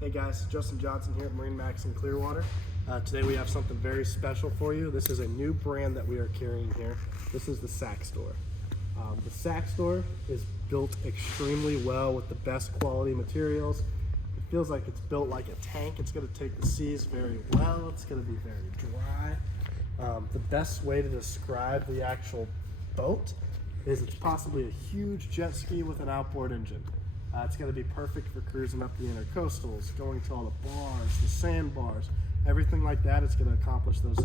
Hey guys, Justin Johnson here at MarineMax in Clearwater. Today we have something very special for you. This is a new brand that we are carrying here. This is the Saxdor. The Saxdor is built extremely well with the best quality materials. It feels like it's built like a tank. It's going to take the seas very well. It's going to be very dry. The best way to describe the actual boat is it's possibly a huge jet ski with an outboard engine. It's going to be perfect for cruising up the intercoastals, going to all the bars, the sandbars, everything like that. It's going to accomplish those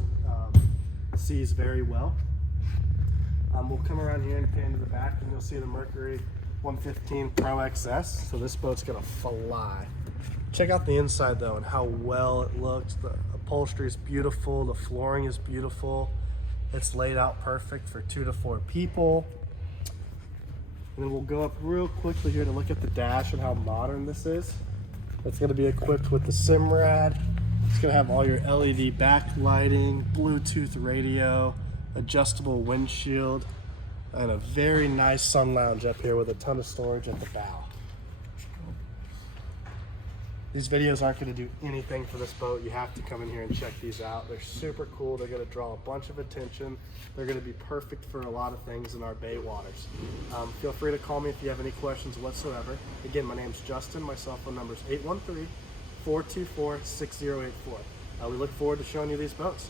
seas very well. We'll come around here and pan to the back and you'll see the Mercury 115 Pro XS. So this boat's going to fly. Check out the inside though and how well it looks. The upholstery is beautiful. The flooring is beautiful. It's laid out perfect for 2 to 4 people. And then we'll go up real quickly here to look at the dash and how modern this is. It's going to be equipped with the Simrad. It's going to have all your LED backlighting, Bluetooth radio, adjustable windshield, and a very nice sun lounge up here with a ton of storage at the bow. These videos aren't going to do anything for this boat. You have to come in here and check these out. They're super cool. They're going to draw a bunch of attention. They're going to be perfect for a lot of things in our bay waters. Feel free to call me if you have any questions whatsoever. Again, my name's Justin. My cell phone number is 813-424-6084. We look forward to showing you these boats.